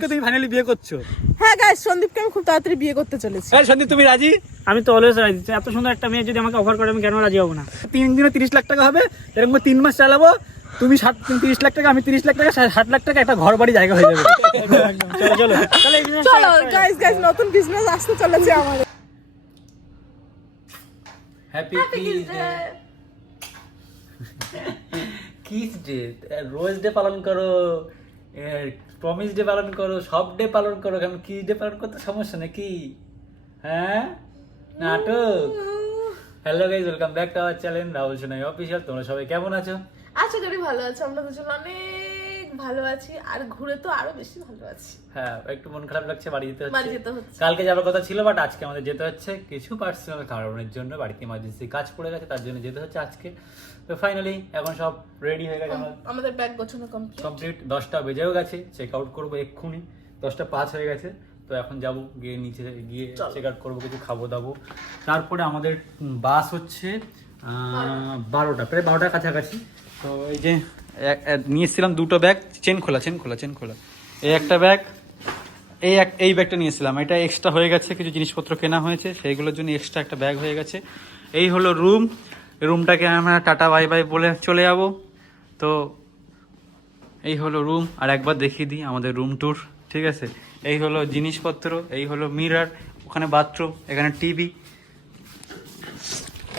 সন্দীপকে তুমি ফাইনালি বিয়ে করছ? হ্যাঁ গাইস সন্দীপকে আমি খুব তাড়াতাড়ি বিয়ে করতে চলেছি। হ্যাঁ সন্দীপ তুমি রাজি? আমি তো অলওয়েজ রাজি। এত সুন্দর একটা মেয়ে যদি আমাকে অফার করে আমি কেন রাজি হব না? তিন দিনে তিরিশ লাখ টাকা হবে এরকম তিন মাস চালাবো তুমি সাত তিরিশ লাখ টাকা আমি তিরিশ লাখ টাকা ষাট লাখ টাকা একটা ঘর বাড়ি জায়গা হয়ে যাবে। চলো চলো। গাইস গাইস নতুন বিজনেস আসতে চলেছে আমাদের। Happy kiss day rose day পালন করো। প্রমিস ডে পালন করো, সব ডে পালন করো, কেন কি ডে পালন করতে সমস্যা নাকি? হ্যাঁ? নাটক? Hello guys welcome back to our channel Rahul Sonai official তোমরা সবাই কেমন আছো? আচ্ছা করি ভালো আছো, আমরা দুজন অনেক ভালো আছি আর ঘুরে তো আরও বেশি ভালো আছি। হ্যাঁ একটু মন খারাপ লাগছে বাড়ি যেতে বাড়ি হচ্ছে যেতে হচ্ছে। কালকে যাওয়ার কথা ছিল বাট আজকে আমাদের যেতে হচ্ছে কিছু পার্সোনাল কারণের জন্য বাড়িতে ইমার্জেন্সি কাজ পড়ে গেছে তার জন্য যেতে হচ্ছে আজকে। তো ফাইনালি এখন সব রেডি হয়ে গেছে আমাদের ব্যাগ গোছানো কমপ্লিট কমপ্লিট দশটা বেজেও গেছে চেক আউট করব এক্ষুনি। দশটা পাঁচ হয়ে গেছে তো এখন যাব গিয়ে নিচে গিয়ে। চেক আউট করব কিছু খাব দাবো। তারপরে আমাদের বাস হচ্ছে বারোটা প্রায় বারোটার কাছাকাছি। তো এই যে নিয়ে এসেছিলাম দুটো ব্যাগ চেন খোলা চেন খোলা চেন খোলা। এই একটা ব্যাগ এই এক, এই ব্যাগটা নিয়েছিলাম। এটা এক্সট্রা হয়ে গেছে, কিছু জিনিসপত্র কেনা হয়েছে, সেইগুলোর জন্য এক্সট্রা একটা ব্যাগ হয়ে গেছে। এই হলো রুম রুমটাকে আমরা টাটা বাই বাই বলে চলে যাব। তো এই হলো রুম আর একবার দেখিয়ে দিই আমাদের রুম ট্যুর ঠিক আছে? এই হলো জিনিসপত্র, এই হলো মিরার ওখানে বাথরুম এখানে টিভি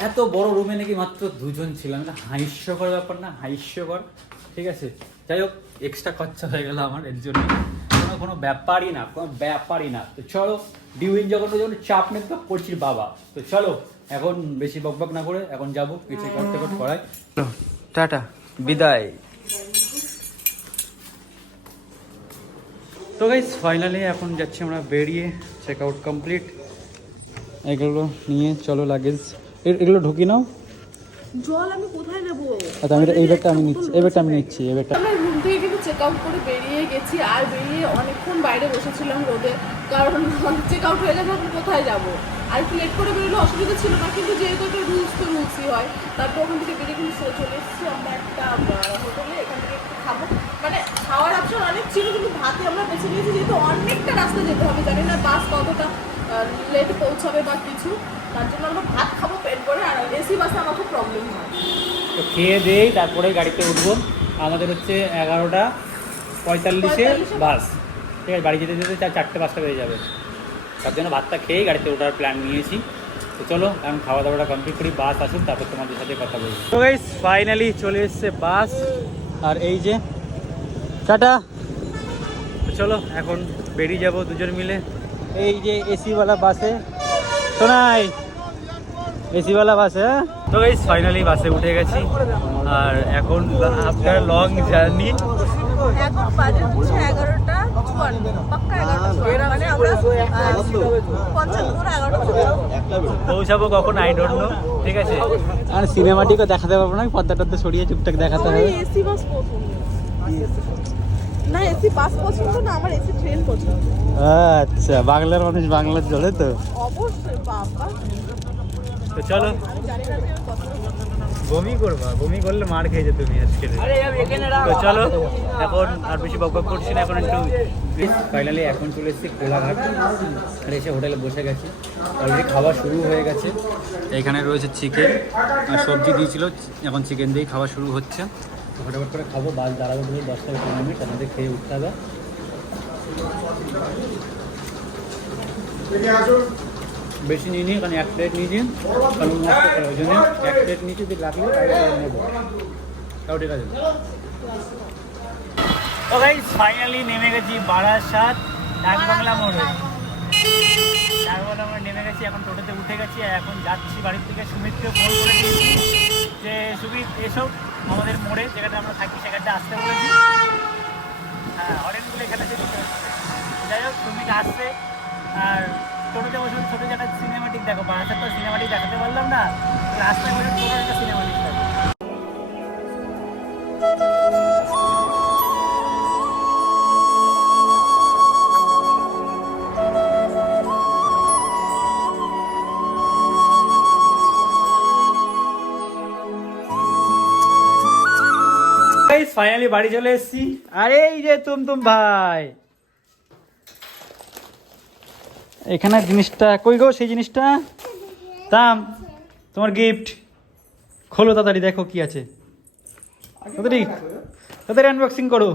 এত বড় রুমে নাকি মাত্র দুজন ছিলাম। এটা হাস্যকর ব্যাপার না, হাস্যকর। ঠিক আছে? যাই হোক এক্সট্রা খরচা হয়ে গেল আমার এর জন্য। কোনো কোনো ব্যাপারই না, কোনো ব্যাপারই না। তো চলো ডিউইন যখন যখন চাপ নেই তো করছি বাবা। তো চলো, এখন বেশি বকবক না করে এখন যাব, কিছু করতে করতে করাই টাটা, বিদায়। তো গাইস ফাইনালি এখন যাচ্ছি আমরা বেরিয়ে চেক আউট কমপ্লিট এগুলো নিয়ে চলো লাগেজ এগুলো ঢুকি নাও। জল আমি কোথায় নেব? আচ্ছা আমি এই ব্যাগটা আমি নিচ্ছি এই ব্যাগটা আমি নিচ্ছি এই ব্যাগটা। আমরা রুম থেকে কিন্তু চেক আউট করে বেরিয়ে গেছি আর বেরিয়ে অনেকক্ষণ বাইরে বসেছিলাম রোদে কারণ চেক আউট হয়ে গেছে এখন কোথায় যাব? আর একটু লেট করে বেরোলে অসুবিধা ছিল না কিন্তু যেহেতু একটা রুলস তো রুলসই হয় তারপর ওখান থেকে বেরিয়ে কিন্তু চলে এসেছি আমরা একটা হোটেলে এখান থেকে একটু খাব। মানে খাওয়ার অপশন অনেক ছিল কিন্তু ভাতে আমরা বেছে নিয়েছি যেহেতু অনেকটা রাস্তা যেতে হবে জানি না বাস কতটা। লেট পৌঁছাবে বা কিছু তার জন্য আমরা ভাত খাব পেট করে আর এসি বাসে আমার খুব প্রবলেম হয়। তো খেয়ে দেই তারপরে গাড়িতে উঠবো। আমাদের হচ্ছে এগারোটা পঁয়তাল্লিশে বাস ঠিক আছে বাড়ি যেতে যেতে চার চারটে পাঁচটা বেজে যাবে। তার জন্য ভাতটা খেয়েই গাড়িতে ওঠার প্ল্যান নিয়েছি। তো চলো এখন খাওয়া দাওয়াটা কমপ্লিট করি বাস আসুক তারপর তোমাদের সাথে কথা বলব। তো গাইস ফাইনালি চলে এসছে বাস আর এই যে টাটা। চলো এখন বেরিয়ে যাব দুজন মিলে। এই যে এসিওয়ালা বাসে। শোনাই এসিওয়ালা বাসে হ্যাঁ? তো গাইস ফাইনালি বাসে উঠে গেছি। আর এখন আফটার লং জার্নি এখন বাজে হচ্ছে এগারোটা চুয়ান্ন পাক্কা এগারোটা মানে আমরা পঞ্চান্ন পৌঁছাবো কখন? আই ডোন্ট নো ঠিক আছে? আর সিনেমাটিকও দেখাতে পারব না পর্দা টর্দা সরিয়ে চুপটাক দেখাতে হবে। এসি বাস পছন্দ না এসি বাস পছন্দ না আমার এসি ট্রেন পছন্দ। আচ্ছা বাংলার মানুষ বাংলার চলে তো? অবশ্যই বাবা। তো চলো। বমি করবা বমি করলে মার খেয়েছে তুমি আজকে। তো চলো এখন আর বেশি বকবক করছি না এখন একটু ফাইনালি এখন চলে এসেছি কোলাঘাট। আর এসে হোটেলে বসে গেছি। অলরেডি খাওয়া শুরু হয়ে গেছে। এখানে রয়েছে চিকেন আর সবজি দিয়েছিল। এখন চিকেন দিয়েই খাওয়া শুরু হচ্ছে। ফটাফট করে খাব বাস দাঁড়াবো বলে দশটা পনেরো মিনিট আমাদের খেয়ে উঠতে হবে। বেশি নিয়ে নিই কারণ এক প্লেট নিয়েছি কারণ নষ্ট করে ওই জন্য এক প্লেট নিয়েছি যদি লাগলে তাহলে নেব। তাও ঠিক আছে। তো গাইস ফাইনালি নেমে গেছি বারাসাত ডাক বাংলা মোড়ে। ডাক বাংলা মোড়ে নেমে গেছি এখন টোটোতে উঠে গেছি আর এখন যাচ্ছি বাড়ির থেকে সুমিতকে ফোন করে দিয়েছি যে সুমিত এসব আমাদের মোড়ে, যেখানে আমরা থাকি, সেখানটা আসতে বলেছি। হ্যাঁ অনেকগুলো এখানে যাই হোক, তুমি আসছে। আর টোটোতে বসে ছোটো একটা সিনেমাটিক দেখো বারাসাত তো সিনেমাটিক দেখাতে পারলাম না। রাস্তায় বসে ছোটো একটা সিনেমাটিক দেখো। ফাইনালি বাড়ি চলে এসেছি। আরে এই যে তুম তুম ভাই। এখানে জিনিসটা, কই গো সেই জিনিসটা? দাম, তোমার গিফট খোলো তাড়াতাড়ি, দেখো কি আছে। তাড়াতাড়ি তাড়াতাড়ি আনবক্সিং করো।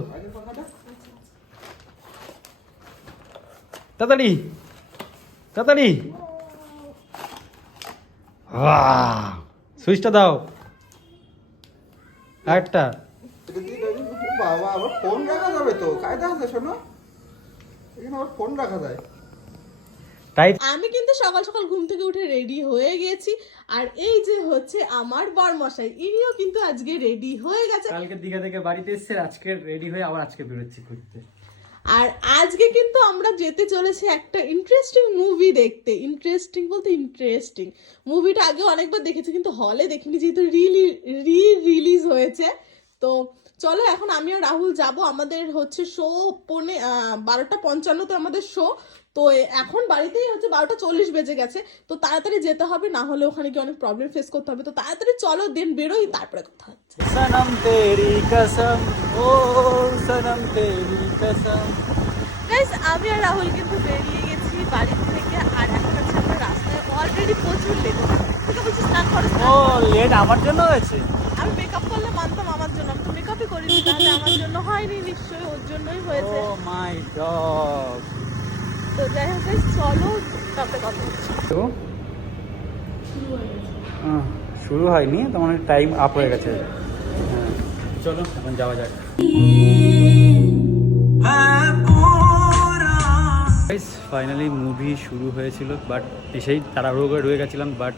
তাড়াতাড়ি তাড়াতাড়ি! সুইচটা দাও। বাবা আবার ফোন রাখা যাবে তো কায়দা আছে শোনো। এখানে আবার ফোন রাখা যায়। টাইপ আমি কিন্তু সকাল সকাল ঘুম থেকে উঠে রেডি হয়ে গেছি। আর এই যে হচ্ছে আমার বরমশাই ইনিও কিন্তু আজকে রেডি হয়ে গেছে। কালকে দিঘা থেকে বাড়িতে এসছে আজকে রেডি হয়ে আবার আজকে বেরোচ্ছি ঘুরতে। আর আজকে কিন্তু আমরা যেতে চলেছি একটা ইন্টারেস্টিং মুভি দেখতে। ইন্টারেস্টিং বলতে ইন্টারেস্টিং মুভিটা আগে অনেকবার দেখেছি কিন্তু হলে দেখিনি যেহেতু রিলি রি রিলিজ হয়েছে। তো চলো এখন আমি আর রাহুল যাব। আমাদের হচ্ছে শো পনে বারোটা পঞ্চান্নতে আমাদের শো তো এখন বাড়িতেই হচ্ছে বারোটা চল্লিশ বেজে গেছে। তো তাড়াতাড়ি যেতে হবে না হলে ওখানে গিয়ে অনেক প্রবলেম ফেস করতে হবে। তো তাড়াতাড়ি চলো দেন বেরোই তারপরে কথা হচ্ছে। সনম তেরি কসম ও সনম তেরি কসম। গাইস আমি আর রাহুল কিন্তু বেরিয়ে গেছি বাড়ি থেকে আর এখন হচ্ছে আমরা রাস্তায় অলরেডি প্রচুর লেট বলছিস স্নান করো ও লেট আমার জন্য হয়েছে। আমি মেকআপ করলে মানতাম আমার জন্য আমি তো মেকআপই করিনি তাহলে আমার জন্য হয়নি নিশ্চয়ই ওর জন্যই ও মাই গড তো যাই হোক চলো তারপরে কথা হচ্ছে। তো? শুরু হয়নি তোমার টাইম আপ হয়ে গেছে। হ্যাঁ, চলো এখন যাওয়া যাক। ফাইনালি মুভি শুরু হয়েছিল বাট এসেই তাড়াহুড়ো করে ঢুকে গেছিলাম বাট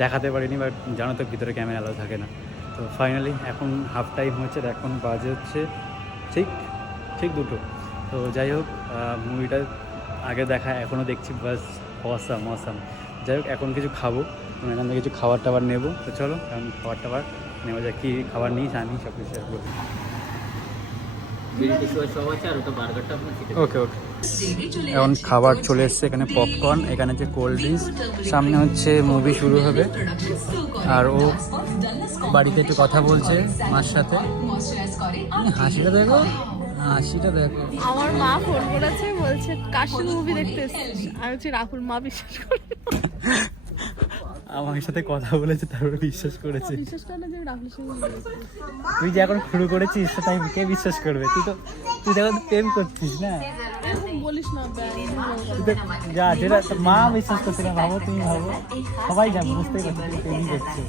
দেখাতে পারিনি বাট জানো তো ভিতরে ক্যামেরা অ্যালাউ থাকে না। তো ফাইনালি এখন হাফ টাইম হয়েছে এখন বাজে হচ্ছে ঠিক ঠিক দুটো। তো যাই হোক মুভিটা আগে দেখা, এখনও দেখছি, বাস অসাম অসাম যাই হোক, এখন কিছু খাব আমি এখান থেকে কিছু খাবার টাবার নেব। তো চলো কারণ খাবার টাবার নেওয়া যায় কী খাবার নিই জানি সব কিছু ওকে ওকে এখন খাবার চলে এসছে এখানে পপকর্ন এখানে যে কোল্ড ড্রিঙ্কস সামনে হচ্ছে মুভি শুরু হবে। আর ও বাড়িতে একটু কথা বলছে মার সাথে। হাসিটা দেখো হাসিটা দেখো। আমার মা ফোন করেছে বলছে কাশি মুভি দেখতে এসেছিস? আমি হচ্ছে রাহুল মা বিশ্বাস করে আমার সাথে কথা বলেছে তারপরে বিশ্বাস করেছে। তুই যে এখন শুরু করেছিস তো তাই কে বিশ্বাস করবে? তুই তো তুই তো এখন প্রেম করছিস না? যা যেটা মা বিশ্বাস করছে না ভাবো তুমি ভাবো। সবাই যাবে বুঝতেই পারছ তুমি প্রেমই করছে।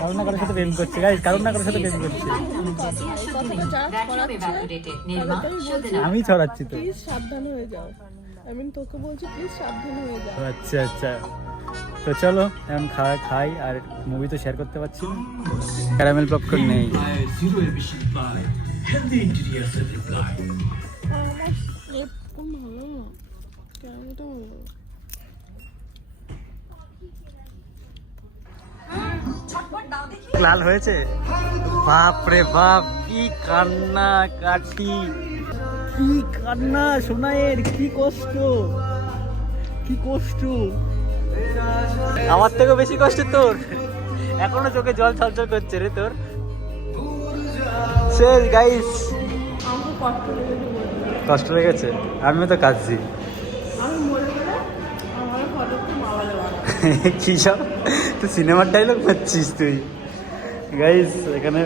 কারণ না কারোর সাথে প্রেম করছে গাইজ কারণ না কারোর সাথে প্রেম করছে। আমি ছড়াচ্ছি তো। সাবধান হয়ে যাও। আমি তোকে বলছি প্লিজ সাবধান হয়ে যাও। আচ্ছা আচ্ছা। তো চলো, এখন খাওয়া খাই আর মুভি তো শেয়ার করতে পারছি ক্যারামেল পপকর্ন নেই। লাল হয়েছে? বাপ রে বাপ, কি কান্না কাটি কি কান্না, সোনায়ের, কি কষ্ট। কি কষ্ট। আমার থেকে বেশি কষ্ট তোর। এখনও চোখে জল ছলছল করছে রে তোর। শেষ গাইস কষ্ট বলতে কষ্ট আমিও তো কাঁদছি। কি সব? তুই সিনেমার ডায়লগ পাচ্ছিস তুই। গাইস এখানে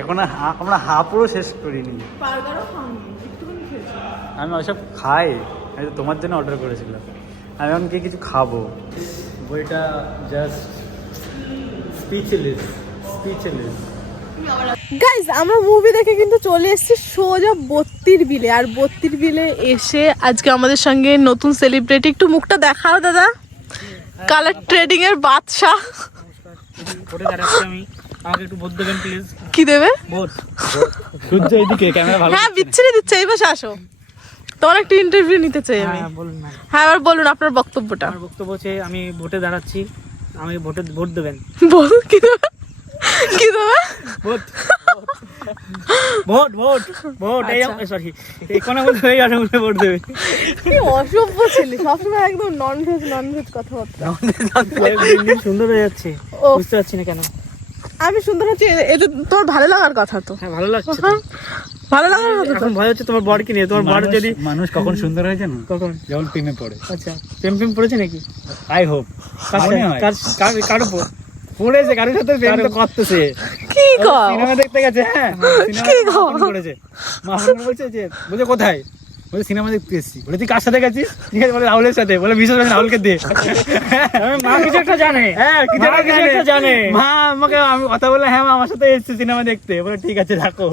এখন আমরা হাফও শেষ করিনি। আমি ওইসব খাই। আমি তো তোমার জন্য অর্ডার করেছিলাম। আমি এখন কি কিছু খাব। বইটা জাস্ট স্পিচলেস স্পিচলেস গাইজ আমরা মুভি দেখে কিন্তু চলে এসেছি সোজা বত্তির বিলে। আর বত্তির বিলে এসে আজকে আমাদের সঙ্গে নতুন সেলিব্রিটি একটু মুখটা দেখাও দাদা। কালার ট্রেডিং এর বাদশা ভোটে দাঁড়াচ্ছি আমি। আমাকে একটু ভোট দেবেন প্লিজ কি দেবে? হ্যাঁ বিচ্ছিরি দিচ্ছে এই পাশে আসো। তোমার একটা ইন্টারভিউ নিতে চাই আমি। হ্যাঁ বলুন হ্যাঁ এবার বলুন আপনার বক্তব্যটা। আমার বক্তব্য হচ্ছে আমি ভোটে দাঁড়াচ্ছি আমি ভোটে ভোট দেবেন। বল কি কি দেবে? ভোট ভোট ভোট ভোট এই সরি এই কোনা বলতে গেছে বলে ভোট দেবে। কি অসভ্য ছেলে সবসময় একদম নন ভেজ নন ভেজ কথাবার্তা সুন্দর হয়ে যাচ্ছে বুঝতে পারছি না কেন। আমি সুন্দর হচ্ছে এটা তোর ভালো লাগার কথা তো। হ্যাঁ ভালো লাগছে। ভালো লাগার কথা তো। এখন ভয় হচ্ছে তোমার বরকে নিয়ে। তোমার বর যদি মানুষ কখন সুন্দর হয়েছে না? কখন? যখন প্রেমে পড়ে। আচ্ছা প্রেম প্রেম পড়েছে নাকি? I hope. কার উপর? পড়েছে কারোর সাথে প্রেম তো করতেছে কি সিনেমা দেখতে গেছে হ্যাঁ। কি গো? করেছে মা ফোন করে বলছে যে কোথায়? বলে সিনেমা দেখতে এসেছি। বলে তুই কার সাথে গেছিস? ঠিক আছে বলে রাহুলের সাথে। বলে বিশেষ করে রাহুলকে দে। মা কিছু একটা জানে। হ্যাঁ কিছু একটা জানে। মা আমাকে আমি কথা বলে হ্যাঁ মা আমার সাথে এসেছে সিনেমা দেখতে। বলে ঠিক আছে রাখো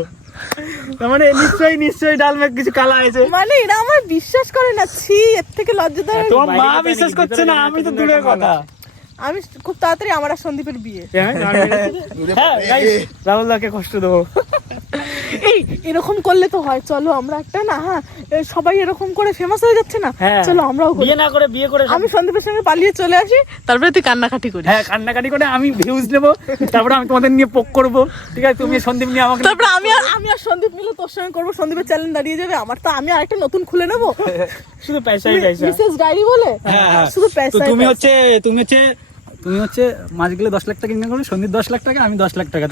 মানে নিশ্চয়ই নিশ্চয়ই ডাল মেঘ কিছু কালা আছে মানে এরা আমার বিশ্বাস করে না। ছি এর থেকে লজ্জাদার আর- তোমার মা বিশ্বাস করছে না? আমি তো দূরের কথা। আমি খুব তাড়াতাড়ি আমার আর সন্দীপের বিয়ে। হ্যাঁ। হ্যাঁ, রাহুল দাকে কষ্ট দেবো। এই এরকম করলে তো হয়। চলো আমরা একটা না হ্যাঁ সবাই এরকম করে ফেমাস হয়ে যাচ্ছে না? হ্যাঁ। চলো আমরাও বিয়ে না করে বিয়ে করে আমি সন্দীপের সঙ্গে পালিয়ে চলে আসি তারপরে তুই কান্নাকাটি করি হ্যাঁ কান্নাকাটি করে আমি ভিউজ নেব তারপরে আমি তোমাদের নিয়ে পোক করব। ঠিক আছে তুমি সন্দীপ নিয়ে আমাকে তারপরে আমি আর আমি আর সন্দীপ মিলে তোর সঙ্গে করব সন্দীপের চ্যালেঞ্জ দাঁড়িয়ে যাবে আমার তো আমি আরেকটা নতুন খুলে নেব। শুধু পয়সাই পয়সা মিসেস ডায়েরি বলে? হ্যাঁ হ্যাঁ। শুধু পয়সা তুমি হচ্ছে তুমি হচ্ছে তুমি হচ্ছে মাস গেলে দশ লাখ টাকা ইনকাম করবে সন্দীপ দশ লাখ টাকা আমি দশ লাখ টাকা।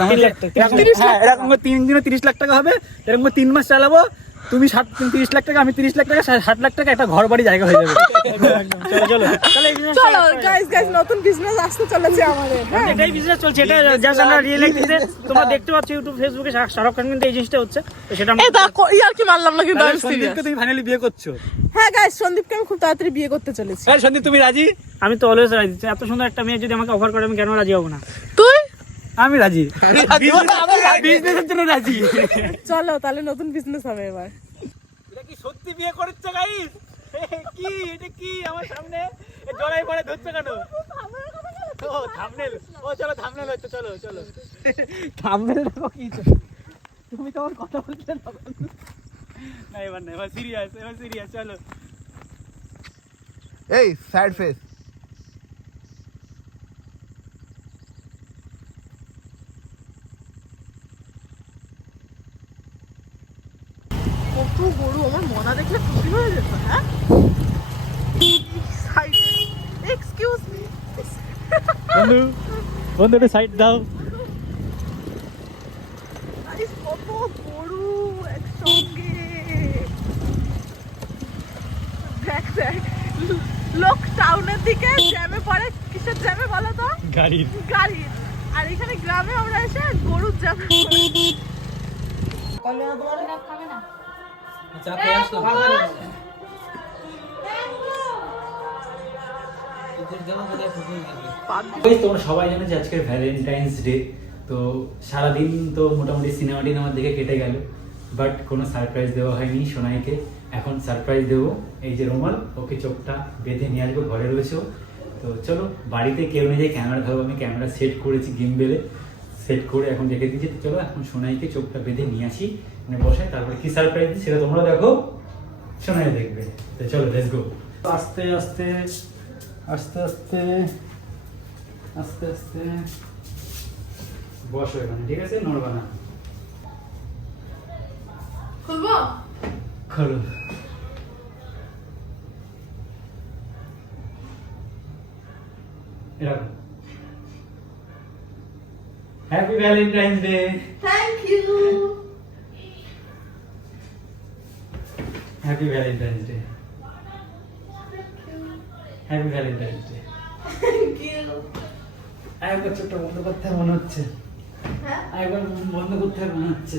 এরকম- হ্যাঁ, এরকম তিন দিনে তিরিশ লাখ টাকা হবে এরকম তিন মাস চালাবো তুমি ষাট তিরিশ লাখ টাকা আমি তিরিশ লাখ টাকা ষাট লাখ টাকা একটা ঘর বাড়ি জায়গা হয়ে যাবে। চলো চলো। গাইস গাইস নতুন বিজনেস আসতে চলেছে আমাদের হ্যাঁ। এটাই বিজনেস চলছে এটা জাস্ট আমরা রিয়েলিটিতে তোমরা দেখতে পাচ্ছ ইউটিউব ফেসবুকে শাহরুখ খান কিন্তু এই জিনিসটা হচ্ছে। সেটা আমরা এই দা ইয়ার কি মারলাম না কিন্তু আমি সন্দীপকে তুমি ফাইনালি বিয়ে করছ। হ্যাঁ গাইস সন্দীপকে আমি খুব তাড়াতাড়ি বিয়ে করতে চলেছি। হ্যাঁ সন্দীপ তুমি রাজি? আমি তো অলওয়েজ রাজি। এত সুন্দর একটা মেয়ে যদি আমাকে অফার করে আমি কেন রাজি হব না? তুই আমি রাজি। বিজনেসের জন্য রাজি। চলো তাহলে নতুন বিজনেস হবে এবার। এটা কি সত্যি বিয়ে করছে গাইস কি? এটা কি? আমার সামনে? এ জড়াই পড়ে ধরছে কেন? ও থামনেল ও চলো থামনেল হচ্ছে চলো চলো। থামনেল দেখো কি? তুমি তো আমার কথা বলতে না না এবার না এবার সিরিয়াস এবার সিরিয়াস চলো। এই স্যাড ফেস কত গরু আমার মনা দেখলে খুশি হয়ে যেত হ্যাঁ এক্সকিউজ মি বন্ধু বন্ধু একটু সাইড দাও। লোক টাউনের দিকে জ্যামে পড়ে। কিসের জ্যামে বলো তো? গাড়ির। গাড়ির। আর এখানে গ্রামে আমরা এসে গরুর জ্যামে আসলাম Guys, তোমরা সবাই জানো যে আজকে ভ্যালেন্টাইন্স ডে তো সারাদিন তো মোটামুটি সিনেমা টিনেমা দেখে কেটে গেল বাট কোনো সারপ্রাইজ দেওয়া হয়নি সোনাইকে। এখন সারপ্রাইজ দেবো এই যে রোমাল ওকে চোখটা বেঁধে নিয়ে আসব ঘরে রয়েছে তো চলো বাড়িতে কেউ নেই যে ক্যামেরা ধরবো আমি ক্যামেরা সেট করেছি গিম্বেলে সেট করে এখন রেখে দিয়েছি তো চলো এখন সোনাইকে চোখটা বেঁধে নিয়ে আসি মানে বসাই তারপরে কি সারপ্রাইজ দিই সেটা তোমরা দেখো সোনাই দেখবে। তো চলো লেটস গো আস্তে আস্তে আস্তে আস্তে। আস্তে আস্তে। বসো এখানে ঠিক আছে? নড়বা না খুলবো? খোলো। এরকম। Happy Valentine's day thank you happy Valentine's day happy Valentine's day thank you ছোট্ট বন্ধ করতে হবে মনে হচ্ছে। হ্যাঁ? বন্ধ করতে হবে মনে হচ্ছে।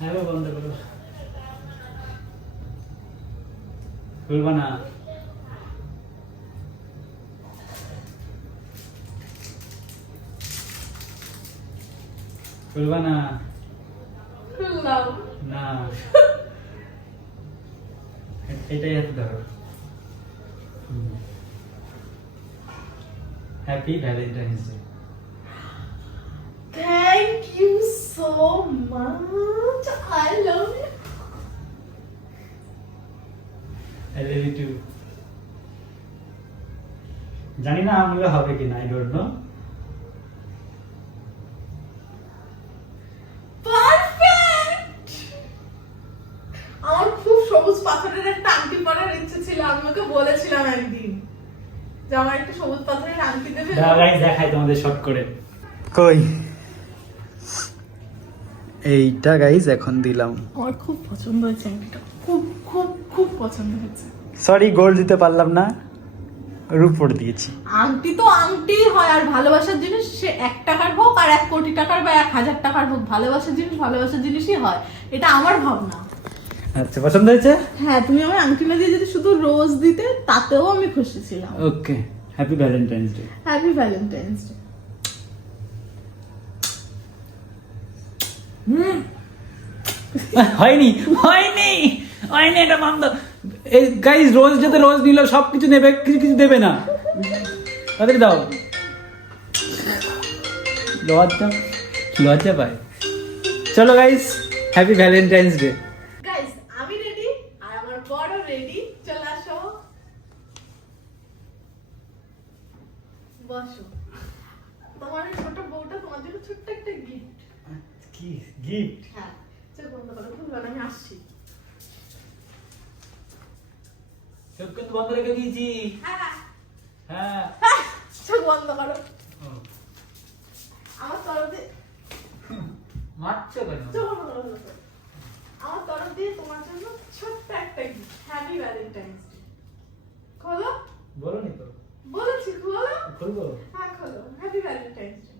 একবার বন্ধ করো। খুলবা না। খুলবা না। খুললাম। না। এটাই হাতে ধরো। Happy Valentine's day Thank you so much. I love you. I love you too. জানি না আমলে হবে কি না আই ডোন্ট নো. আমার খুব সবুজ পাথরের একটা আংটি পরার ইচ্ছে ছিল আমি ওকে বলেছিলাম একদিন যে আমার একটা সবুজ পাথরের আংটি দেবে? গাইস দেখাই তোমাদের শর্ট করে। কই? এইটা গাইজ এখন দিলাম। আমার খুব পছন্দ হয়েছে আংটিটা। খুব খুব খুব পছন্দ হয়েছে। সরি গোল্ড দিতে পারলাম না। রূপোর দিয়েছি। আংটি তো আংটি হয় আর ভালোবাসার জিনিস সে এক টাকার হোক আর এক কোটি টাকার বা এক হাজার টাকার হোক ভালোবাসার জিনিস ভালোবাসার জিনিসই হয়। এটা আমার ভাবনা। আচ্ছা পছন্দ হয়েছে? হ্যাঁ তুমি আমার আংটিটা দিয়ে যদি শুধু রোজ দিতে তাতেও আমি খুশি ছিলাম। Okay happy Valentine's day happy Valentine's day হয়নি হয়নি হয়নি এটা বন্ধ এই গাইজ রোজ যাতে রোজ নিল সব কিছু নেবে কিছু কিছু দেবে না। তাদের দাও। লজ্জা লজ্জা পায়। চলো guys happy Valentine's day guys আমি রেডি আর আমার বড় রেডি চলে আসো বসো তোমার ওই ছোট বউটা তোমার জন্য ছোট্ট একটা গিফট কি গিফট হ্যাঁ চল বন্ধ করো খুলবে আমি আসছি। চোখ কিন্তু বন্ধ রেখে দিয়েছি। হ্যাঁ। হ্যাঁ। হ্যাঁ, চোখ বন্ধ করো। আমার তরফ দিয়ে মারছো কেন? চোখ বন্ধ করো। আমার তরফ দিয়ে তোমার জন্য ছোট্ট একটা গিফট হ্যাপি ভ্যালেন্টাইন্স ডে খোলো বলো নি তো বলেছি খোলো খুলবো হ্যাঁ খোলো হ্যাপি ভ্যালেন্টাইন্স ডে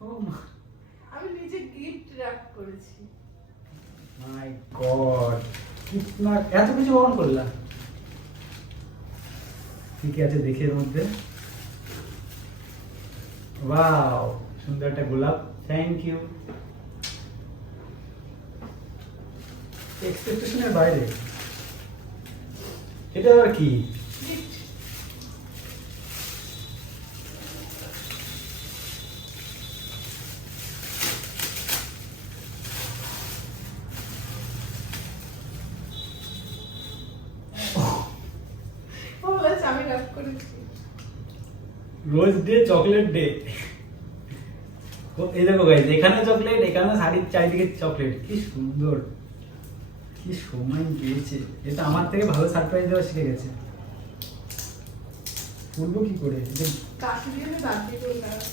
ও আমি নিজে গিফট র্যাপ করেছি মাই গড, কিতনা, এত কিছু অন করলা। ঠিক আছে দেখি এর মধ্যে। ওয়াও, সুন্দর একটা গোলাপ। থ্যাংক ইউ এক্সপেকটেশনের বাইরে। এটা আর কি গিফট বলেছে আমি র্যাপ করেছি রোজ ডে, চকলেট ডে। এই দেখো গাইজ এখানে চকলেট, এখানে শাড়ির চারিদিকে চকলেট। কি সুন্দর। কি সময় পেয়েছে এটা আমার থেকে ভালো সারপ্রাইজ দেওয়া শিখে গেছে। করব কি করে এটা কাশি দিয়ে আমি বাদ দিয়ে দেবো দাঁড়া।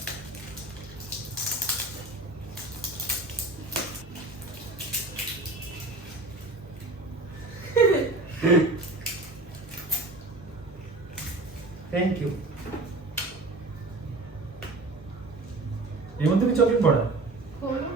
থ্যাংক ইউ এর মধ্যে কি চকলেট পড়া খোলো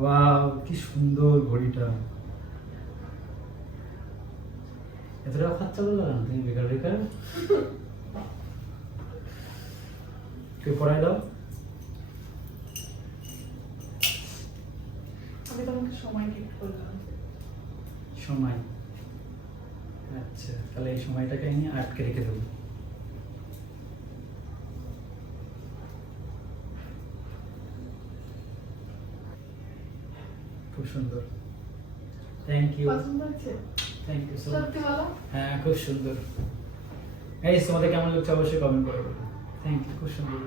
ওয়াও কি সুন্দর ঘড়িটা। এতটা খরচা করল না তুমি বেকার বেকার? কেউ পড়াই দাও। আমি তোমাকে সময় গিফট করলাম। সময়। আচ্ছা তাহলে এই সময়টাকে আমি আটকে রেখে দেবো। খুব সুন্দর। Thank you thank you so সত্যি বলো? হ্যাঁ খুব সুন্দর। এই তোমাদের কেমন লাগছে অবশ্যই কমেন্ট করে থ্যাংক ইউ খুব সুন্দর।